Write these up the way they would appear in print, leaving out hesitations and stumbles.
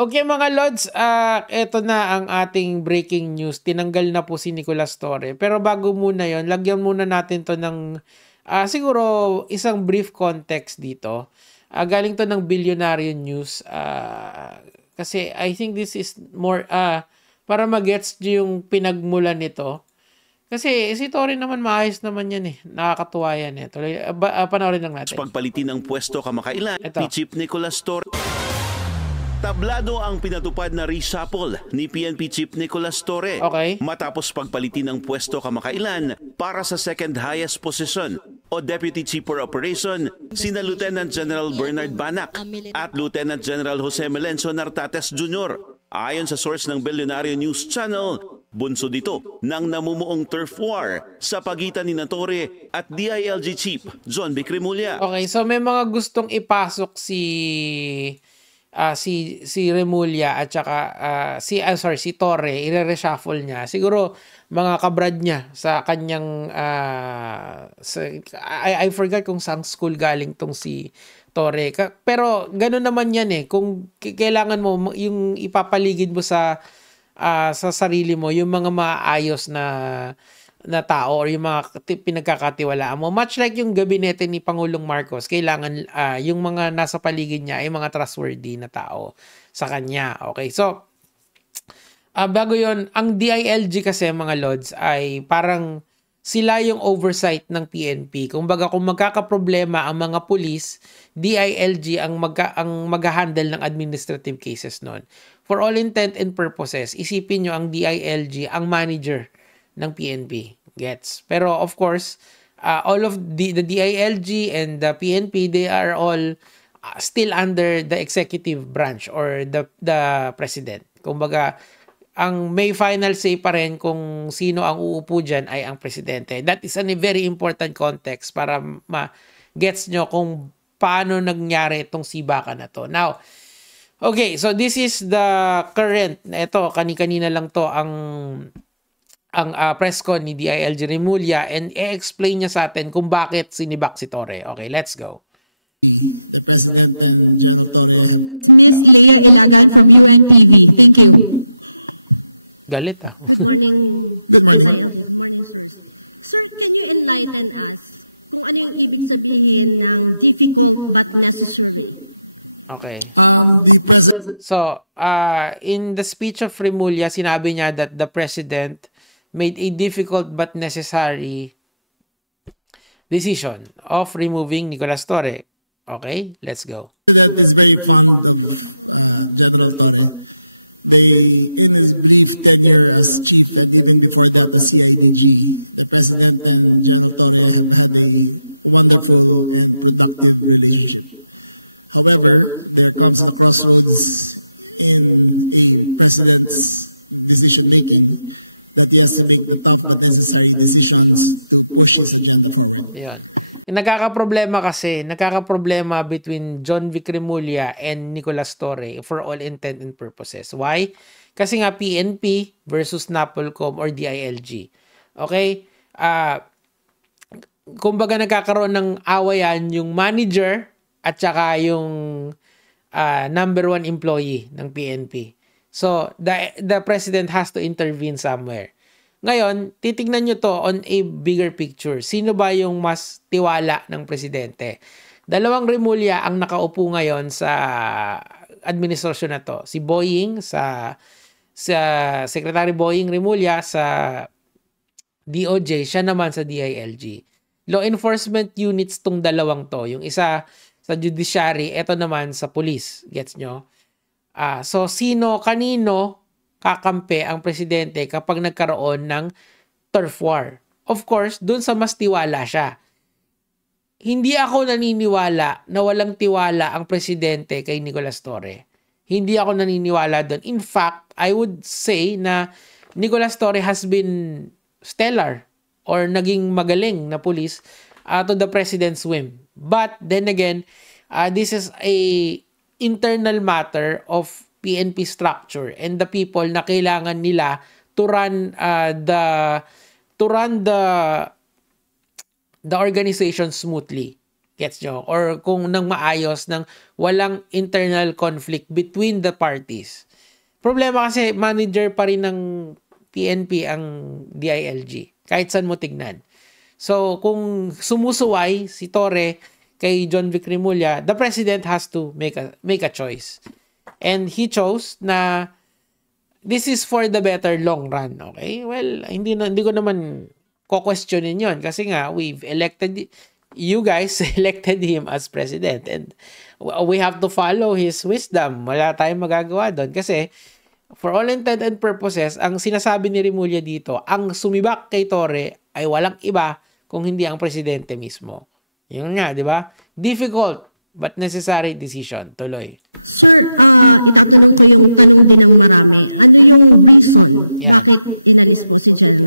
Okay mga Lods, eto na ang ating breaking news. Tinanggal na po si Nicolas Torre. Pero bago muna yon, lagyan muna natin to ng siguro isang brief context dito. Galing to ng Billionaire News. Kasi I think this is more para magets nyo yung pinagmulan nito. Kasi si Torre naman maayos naman yan eh. Nakakatuwa yan eh. Panoorin lang natin. Pagpalitin ng pwesto kamakailan, Ito. Chief Nicolas Torre. Tablado ang pinatupad na reshuffle ni PNP Chief Nicolas Torre. Okay. Matapos pagpalitin ng pwesto kamakailan para sa second highest position o Deputy Chief for Operation sina Lieutenant General Bernard Banac at Lieutenant General Jose Melencio Nartates Jr. Ayon sa source ng Billionaire News Channel, bunso dito ng namumuong turf war sa pagitan ni Torre at DILG Chief John Vic Remulla. Okay, so may mga gustong ipasok si Remulla at saka si Torre, ire-reshuffle niya. Siguro mga kabrad niya sa kanyang I forgot kung saan school galing tong si Torre. Pero gano'n naman yan eh. Kung kailangan mo yung ipapaligid mo sa sarili mo yung mga maayos na tao or yung mga pinagkakatiwalaan mo. Much like yung gabinete ni Pangulong Marcos, kailangan yung mga nasa paligid niya ay mga trustworthy na tao sa kanya. Okay, so bago yon, ang DILG kasi mga Lods ay parang sila yung oversight ng PNP. Kung magkakaproblema ang mga pulis, DILG ang mag-handle ng administrative cases nun. For all intent and purposes, isipin nyo ang DILG ang manager ng PNP. Gets? Pero of course, all of the DILG and the PNP, they are all still under the executive branch or the president. Kumbaga, ang may final say pa rin kung sino ang uupo dyan ay ang presidente. That is a very important context para ma-gets nyo kung paano nangyari itong sibakan na to. Now, okay, so this is the current. Ito, kani-kanina lang to ang press con ni DILG Remulla and i-explain niya sa atin kung bakit sinibak si Torre. Okay, let's go. Galit ah. Okay. So, in the speech of Remulla, sinabi niya that the president made a difficult but necessary decision of removing Nicolas Torre. Okay, let's go. However, there are some crossroads in such this decision making. Ayan. Nagkakaproblema between John Vic Remulla and Nicolas Torre for all intent and purposes. Why? Kasi nga PNP versus NAPOLCOM or DILG. Okay? Kumbaga nagkakaroon ng awayan yung manager at saka yung number one employee ng PNP. So, the president has to intervene somewhere. Ngayon, titignan nyo to on a bigger picture. Sino ba yung mas tiwala ng presidente? Dalawang Remulla ang nakaupo ngayon sa administrasyon na to. Si Boying, sa Secretary Boying Remulla sa DOJ, siya naman sa DILG. Law enforcement units tong dalawang to. Yung isa sa judiciary, eto naman sa police. Gets nyo? So, kanino kakampi ang presidente kapag nagkaroon ng turf war? Of course, dun sa mas tiwala siya. Hindi ako naniniwala na walang tiwala ang presidente kay Nicolas Torre. Hindi ako naniniwala dun. In fact, I would say na Nicolas Torre has been stellar or naging magaling na police to the president's whim. But then again, this is a internal matter of PNP structure and the people na kailangan nila to run the organization smoothly. Gets nyo? Or kung nang maayos, nang walang internal conflict between the parties. Problema kasi manager pa rin ng PNP ang DILG. Kahit saan mo tignan. So, kung sumusuway si Torre kay John Vic Remulla, the president has to make a choice. And he chose na this is for the better long run. Okay? Well, hindi ko naman ko-questionin yun. Kasi nga, you guys elected him as president. And we have to follow his wisdom. Wala tayong magagawa doon. Kasi, for all intent and purposes, ang sinasabi ni Remulla dito, ang sumibak kay Torre ay walang iba kung hindi ang presidente mismo. Yun nga, di ba? Difficult but necessary decision. Tuloy. Yeah.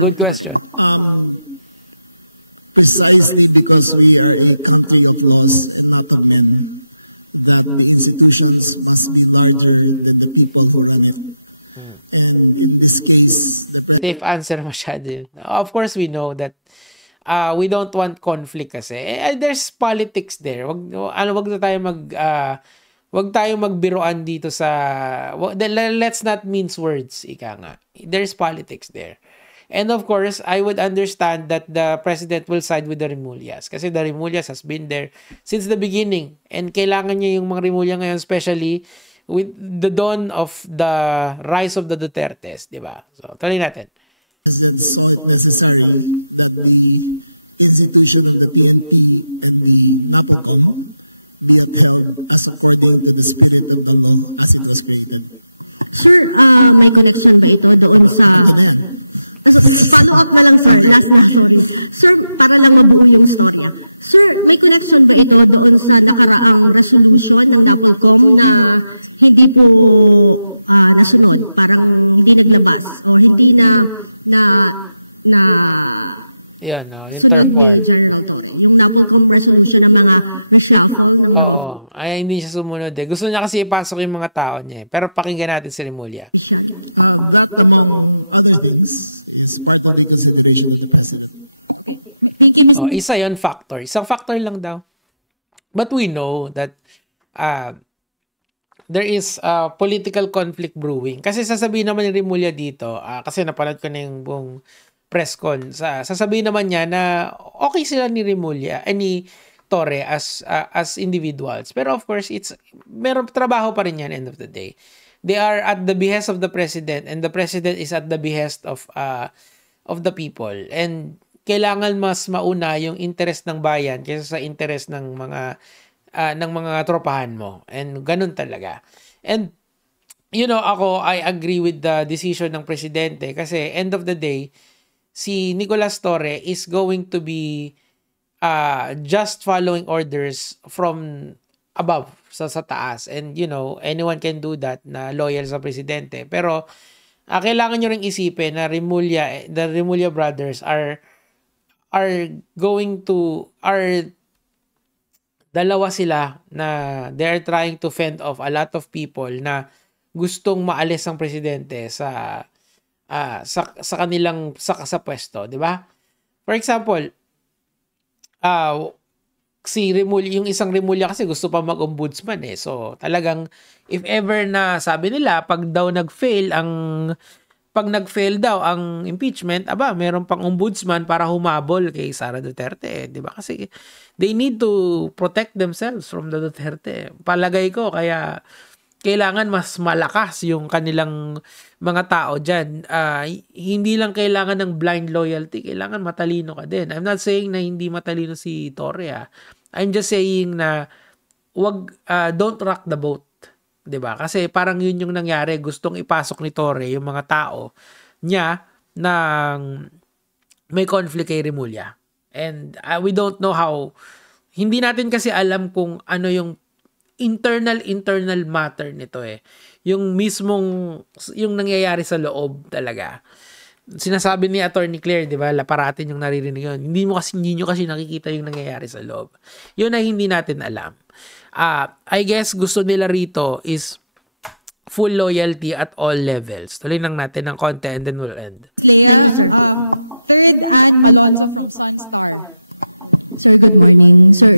Good question. Precisely because we are a country of law and government, that the institutions must be larger than the people who run it. And in this case, safe answer masyado yun. Of course, we know that we don't want conflict kasi. There's politics there. Wag tayong magbiruan dito sa let's not mince words, ika nga. There's politics there. And of course, I would understand that the president will side with the Remullas kasi the Remullas has been there since the beginning. And kailangan niya yung mga Remulla ngayon, especially with the dawn of the rise of the Dutertes, di ba? So, tuloy natin. May connection kayo na ito doon sa nakaraang definition ng napapong na hindi po nasunod. Parang hindi nagaba. O hindi na yan, no? Yung turf war. Oo. Ay, hindi siya sumunod eh. Gusto niya kasi ipasok yung mga tao niya eh. Pero pakinggan natin si Remulla. Oh, isa yon factor. Isang factor lang daw. But we know that there is political conflict brewing. Kasi sasabihin naman ni Remulla dito, kasi napanood ko na yung buong press con, sasabihin naman niya na okay sila ni Remulla, ni Torre as individuals. Pero of course, meron trabaho pa rin yan end of the day. They are at the behest of the president and the president is at the behest of the people. And kailangan mas mauna yung interest ng bayan kaysa sa interest ng mga tropahan mo. And ganun talaga. And I agree with the decision ng presidente kasi end of the day, si Nicolas Torre is going to be just following orders from above, sa taas. And anyone can do that na loyal sa presidente. Pero kailangan nyo ring isipin na the Remulla brothers are dalawa sila na they are trying to fend off a lot of people na gustong maalis ang presidente sa kanilang sa pwesto, di ba? For example, si Remulla, yung isang Remulla kasi gusto pa mag-ombudsman eh. So, talagang if ever na sabi nila pag nag-fail daw ang impeachment, meron pang ombudsman para humabol kay Sara Duterte, di ba? Kasi they need to protect themselves from the Duterte. Palagay ko kaya kailangan mas malakas yung kanilang mga tao dyan. Hindi lang kailangan ng blind loyalty, kailangan matalino ka din. I'm not saying na hindi matalino si Torre. I'm just saying na don't rock the boat. 'Di ba? Kasi parang yun yung nangyari, gustong ipasok ni Torre yung mga tao niya nang may conflict kay Remulla. And we don't know how, hindi natin kasi alam kung ano yung internal matter nito eh. Yung nangyayari sa loob talaga. Sinasabi ni Attorney Claire, 'di ba? Parating yung naririnig yun. Hindi nyo kasi nakikita yung nangyayari sa loob. Yun ay hindi natin alam. I guess gusto nila rito is full loyalty at all levels. Tuloy lang natin ng konti and then we'll end. Sir, good morning. So,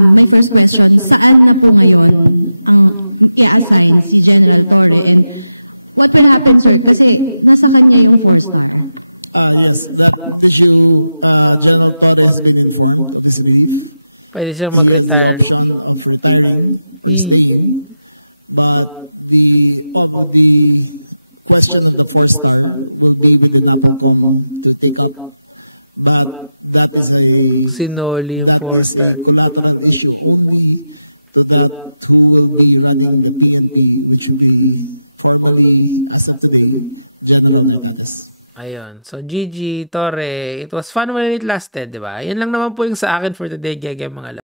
my first question, saan na po ngayon ang i-assign si General Torre? And what will happen, sir? Kasi nasa kanya yung portal. That issue, General Torre is very important. Pwede siyang mag-retire. But the question of the portal will be with the Napocom to take up. But that is a Sinoli yung 4-star. collateral issue so that we will be running the PNP should be formally associated General. Ayun. So, Gigi, Torre, it was fun while it lasted, di ba? Yan lang naman po yung sa akin for today, Gege, mga